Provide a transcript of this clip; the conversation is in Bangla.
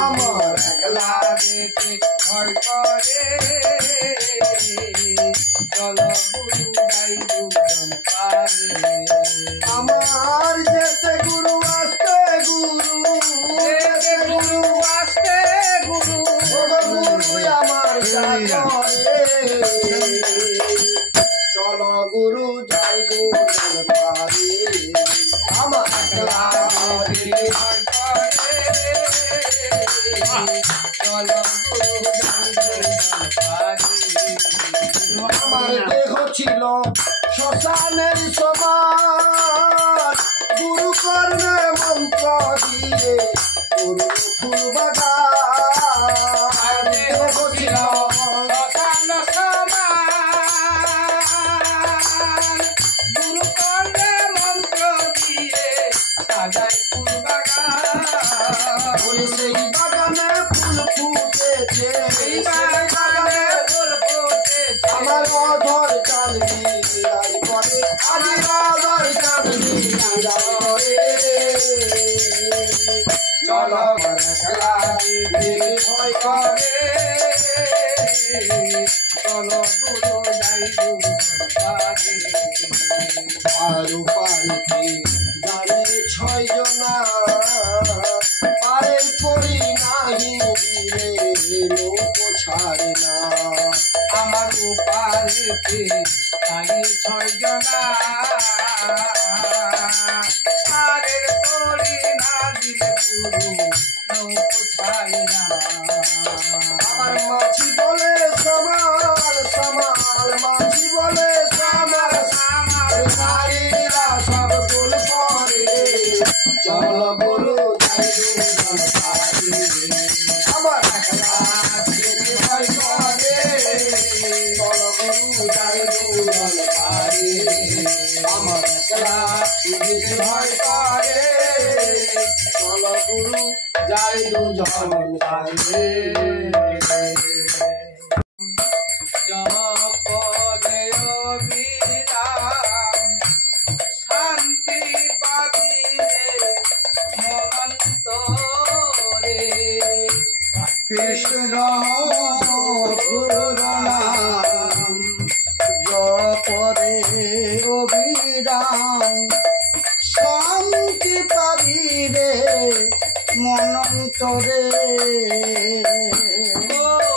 আমার একলা যেতে ভয় করে চলো গুরু যাই দুজন পারে আমার যেতে গুরু আসতে গুরু যেতে গুরু আসতে গুরু গুরু আমার চলো গুরু যাই দুজন পারে আমার একলা যেতে ভয় করে চলো গুরু যাই দুজন পারে আমার দেহ ছিল শ্মশানের সমান গুরু কর্ণে মন্ত্র দিয়ে গুরু ফুল বাগান দেহ ছিল শ্মশান সমান গুরু কর্ণে মন্ত্র দিয়ে সাজায় ফুল বাগান সেই বাগানে ফুল ফুটেছে এই বাগানে ফুল ফুটেছে আমার অধর চাঁদনি বিরাজ করে আমার অধর চাঁদনি বিরাজ করে চলো খেলা দিতে ভয় করে চলো গুরু যাই পারে আরো পারিতে দাঁড়িয়ে ছয় জনা পারের করি নাহি দিলে লোক ছাড়ে না আমার উপারেতে দাঁড়িয়ে ছয় জনা আরের তরি না দিলে গুরু নৌকো ছাড়ে না আমার মাঝি বলে সামাল সামাল মাঝি বলে সামাল আমার নারীরা সব গোল করে চল গুরু যাই দুজন পারে আমার একলা যেতে ভয় করে চল গুরু যাই দুজন পারে আমার একলা যেতে ভয় করে চল গুরু যাই দুজন পারে জপদে অবিরাম শান্তি পাবি রে মনন্তরে কৃষ্ণ গুরুনাম জপরে অবিরাম শান্তি পাবি রে মনন্তরে ও